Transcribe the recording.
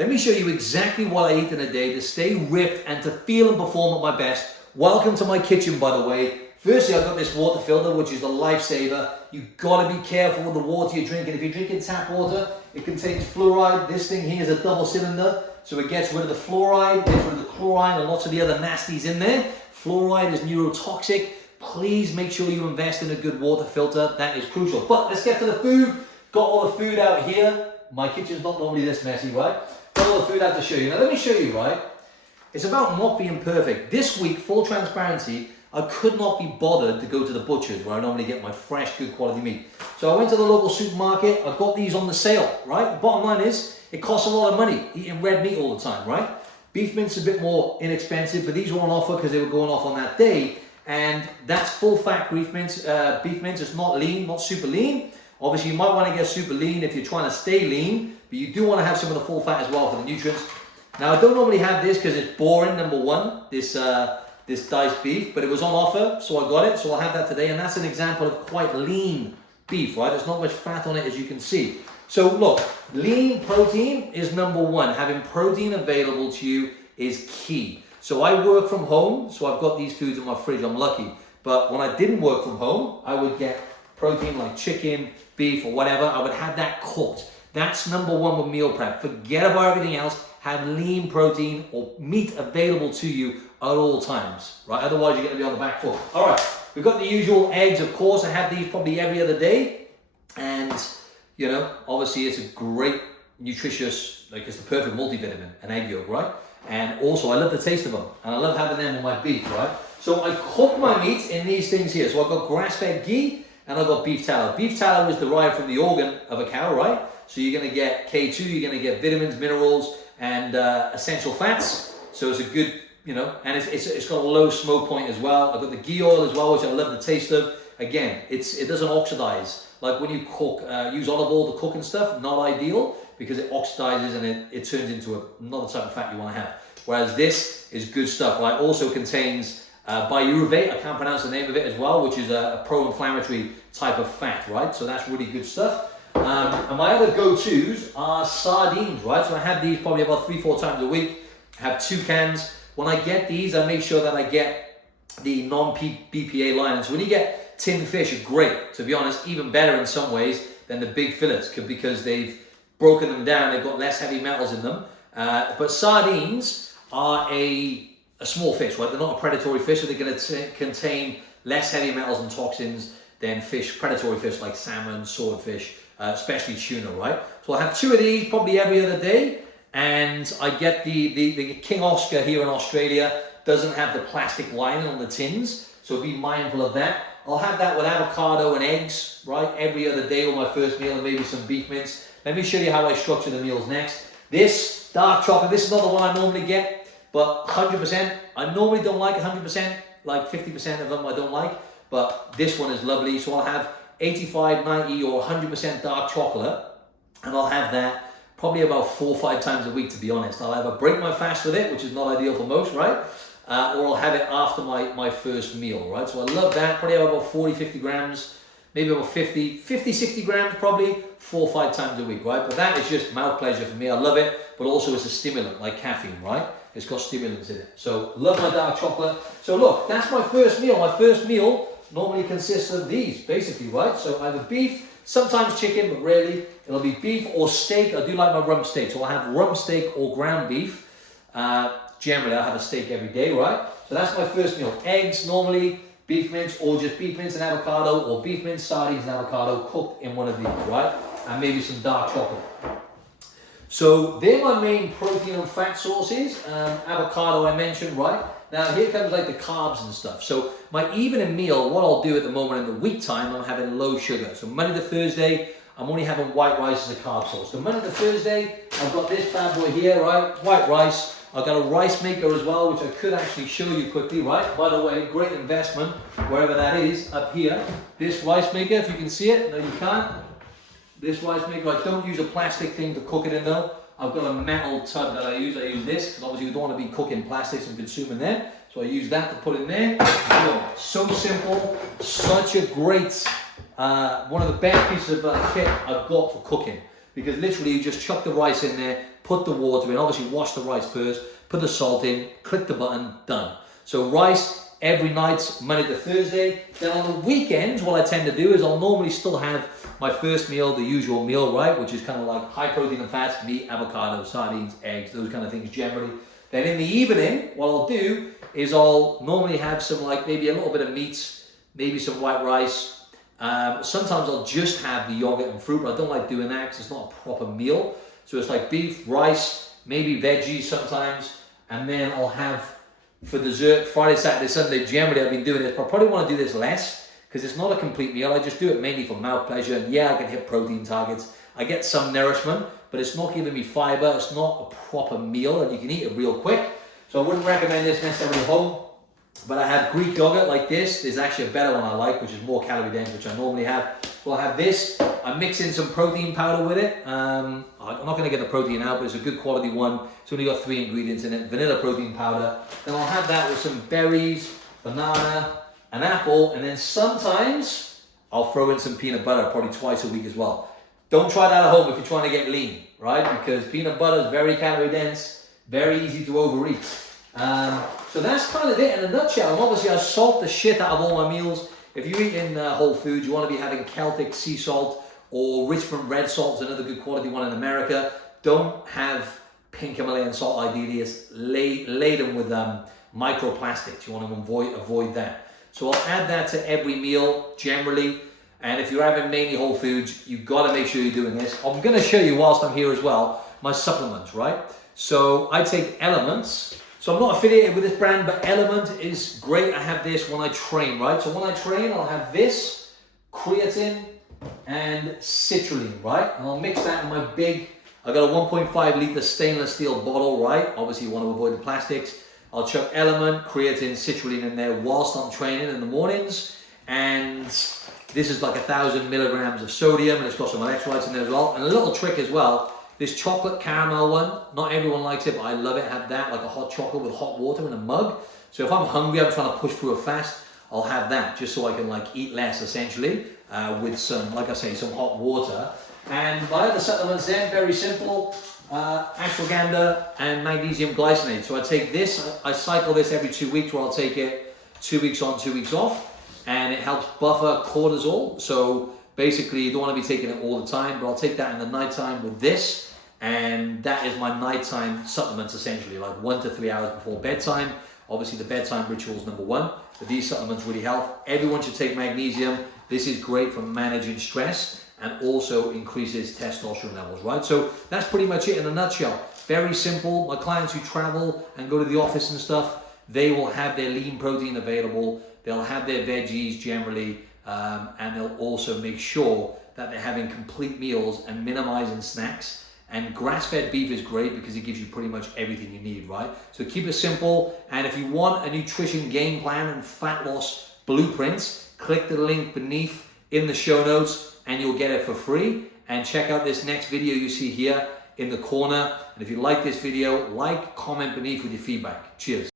Let me show you exactly what I eat in a day to stay ripped and to feel and perform at my best. Welcome to my kitchen, by the way. Firstly, I've got this water filter, which is the lifesaver. You've got to be careful with the water you're drinking. If you're drinking tap water, it contains fluoride. This thing here is a double cylinder, so it gets rid of the fluoride, gets rid of the chlorine, and lots of the other nasties in there. Fluoride is neurotoxic. Please make sure you invest in a good water filter. That is crucial. But let's get to the food. Got all the food out here. My kitchen's not normally this messy, right? Got all the food out to show you. Now let me show you, right? It's about not being perfect. This week, full transparency, I could not be bothered to go to the butcher's where I normally get my fresh, good quality meat. So I went to the local supermarket. I got these on the sale, right? The bottom line is, it costs a lot of money eating red meat all the time, right? Beef mince is a bit more inexpensive, but these were on offer because they were going off on that day. And that's full fat beef mince. It's not lean, not super lean. Obviously, you might want to get super lean if you're trying to stay lean, but you do want to have some of the full fat as well for the nutrients. Now, I don't normally have this because it's boring, number one, this diced beef, but it was on offer, so I got it. So I'll have that today, and that's an example of quite lean beef, right? There's not much fat on it, as you can see. So look, lean protein is number one. Having protein available to you is key. So I work from home, so I've got these foods in my fridge, I'm lucky. But when I didn't work from home, I would get protein like chicken, beef, or whatever. I would have that cooked. That's number one with meal prep. Forget about everything else. Have lean protein or meat available to you at all times, right? Otherwise, you're going to be on the back foot. All right, we've got the usual eggs, of course. I have these probably every other day. And, you know, obviously it's a great, nutritious, like it's the perfect multivitamin, an egg yolk, right? And also, I love the taste of them. And I love having them on my beef, right? So I cook my meat in these things here. So I've got grass-fed ghee and I've got beef tallow. Beef tallow is derived from the organ of a cow, right? So you're going to get K2, you're going to get vitamins, minerals, and essential fats. So it's a good, you know, and it's got a low smoke point as well. I've got the ghee oil as well, which I love the taste of. Again, it doesn't oxidize. Like when you cook, use olive oil to cook and stuff, not ideal because it oxidizes and it turns into another type of fat you want to have. Whereas this is good stuff, right? Also contains pyruvate, I can't pronounce the name of it as well, which is a pro-inflammatory type of fat, right? So that's really good stuff. And my other go-tos are sardines, right? So I have these probably about 3-4 times a week. I have 2 cans. When I get these, I make sure that I get the non-BPA line. And so when you get tin fish, are great. To be honest, even better in some ways than the big fillets because they've broken them down. They've got less heavy metals in them. But sardines are a small fish, right? They're not a predatory fish, so they're going to contain less heavy metals and toxins than predatory fish like salmon, swordfish, especially tuna, right? So I have 2 of these probably every other day, and I get the King Oscar here in Australia. Doesn't have the plastic lining on the tins, so be mindful of that. I'll have that with avocado and eggs, right? Every other day with my first meal and maybe some beef mince. Let me show you how I structure the meals next. This dark chocolate, this is not the one I normally get, but 100%. I normally don't like 100%, like 50% of them I don't like, but this one is lovely. So I'll have 85, 90 or 100% dark chocolate, and I'll have that probably about 4 or 5 times a week, to be honest. I'll either break my fast with it, which is not ideal for most, right? Or I'll have it after my first meal, right? So I love that. Probably have about 40, 50 grams, maybe about 50, 60 grams probably 4 or 5 times a week, right? But that is just mouth pleasure for me. I love it, but also it's a stimulant like caffeine, right? It's got stimulants in it. So love my dark chocolate. So look, that's my first meal. My first meal normally consists of these, basically, right? So either beef, sometimes chicken, but rarely. It'll be beef or steak. I do like my rump steak. So I'll have rump steak or ground beef. Generally, I'll have a steak every day, right? So that's my first meal. Eggs, normally, beef mince, or just beef mince and avocado, or beef mince, sardines, and avocado cooked in one of these, right? And maybe some dark chocolate. So they're my main protein and fat sources. Avocado I mentioned, right? Now here comes like the carbs and stuff. So my evening meal, what I'll do at the moment in the week time, I'm having low sugar. So Monday to Thursday, I'm only having white rice as a carb source. So Monday to Thursday, I've got this bad boy here, right? White rice. I've got a rice maker as well, which I could actually show you quickly, right? By the way, great investment, wherever that is, up here. This rice maker, if you can see it, no you can't. This rice maker, I don't use a plastic thing to cook it in though. I've got a metal tub that I use this, because obviously you don't want to be cooking plastics and consuming there. So I use that to put in there. So simple, such a great, one of the best pieces of kit I've got for cooking. Because literally you just chuck the rice in there, put the water in, obviously wash the rice first, put the salt in, click the button, done. So rice every night, Monday to Thursday. Then on the weekends, what I tend to do is I'll normally still have my first meal, the usual meal, right? Which is kind of like high protein and fats, meat, avocado, sardines, eggs, those kind of things generally. Then in the evening, what I'll do is I'll normally have some like maybe a little bit of meat, maybe some white rice. Sometimes I'll just have the yogurt and fruit, but I don't like doing that because it's not a proper meal. So it's like beef, rice, maybe veggies sometimes, and then I'll have for dessert Friday, Saturday, Sunday. Generally, I've been doing this, but I probably want to do this less because it's not a complete meal. I just do it mainly for mouth pleasure, and yeah, I can hit protein targets. I get some nourishment, but it's not giving me fiber. It's not a proper meal, and you can eat it real quick. So I wouldn't recommend this necessarily at home. But I have Greek yogurt like this. There's actually a better one I like, which is more calorie dense, which I normally have. So I'll have this. I mix in some protein powder with it. I'm not going to get the protein out, but it's a good quality one. It's only got 3 ingredients in it. Vanilla protein powder. Then I'll have that with some berries, banana, an apple, and then sometimes I'll throw in some peanut butter, probably twice a week as well. Don't try that at home if you're trying to get lean, right? Because peanut butter is very calorie dense, very easy to overeat. So that's kind of it in a nutshell. And obviously I salt the shit out of all my meals. If you eat in Whole Foods, you want to be having Celtic sea salt or Richmond red salt, is another good quality one in America. Don't have pink Himalayan salt ideally. It's laden with microplastics. You want to avoid that. So I'll add that to every meal generally. And if you're having mainly Whole Foods, you've got to make sure you're doing this. I'm going to show you whilst I'm here as well, my supplements, right? So I take Elements. So I'm not affiliated with this brand, but Element is great. I have this when I train, right? So when I train, I'll have this, creatine, and citrulline, right? And I'll mix that in my big, I got a 1.5 liter stainless steel bottle, right? Obviously you want to avoid the plastics. I'll chuck Element, creatine, citrulline in there whilst I'm training in the mornings. And this is like 1,000 milligrams of sodium, and it's got some electrolytes in there as well. And a little trick as well, this chocolate caramel one, not everyone likes it, but I love it. Have that, like a hot chocolate with hot water in a mug. So if I'm hungry, I'm trying to push through a fast, I'll have that just so I can like eat less essentially with some, like I say, some hot water. And my other supplements then, very simple, ashwagandha and magnesium glycinate. So I take this, I cycle this every 2 weeks where I'll take it 2 weeks on, 2 weeks off. And it helps buffer cortisol. So basically you don't want to be taking it all the time, but I'll take that in the nighttime with this. And that is my nighttime supplements essentially, like 1 to 3 hours before bedtime. Obviously the bedtime ritual is number one, but these supplements really help. Everyone should take magnesium. This is great for managing stress and also increases testosterone levels, right? So that's pretty much it in a nutshell. Very simple. My clients who travel and go to the office and stuff, they will have their lean protein available. They'll have their veggies generally, and they'll also make sure that they're having complete meals and minimizing snacks. And grass-fed beef is great because it gives you pretty much everything you need, right? So keep it simple. And if you want a nutrition game plan and fat loss blueprints, click the link beneath in the show notes and you'll get it for free. And check out this next video you see here in the corner. And if you like this video, like, comment beneath with your feedback. Cheers.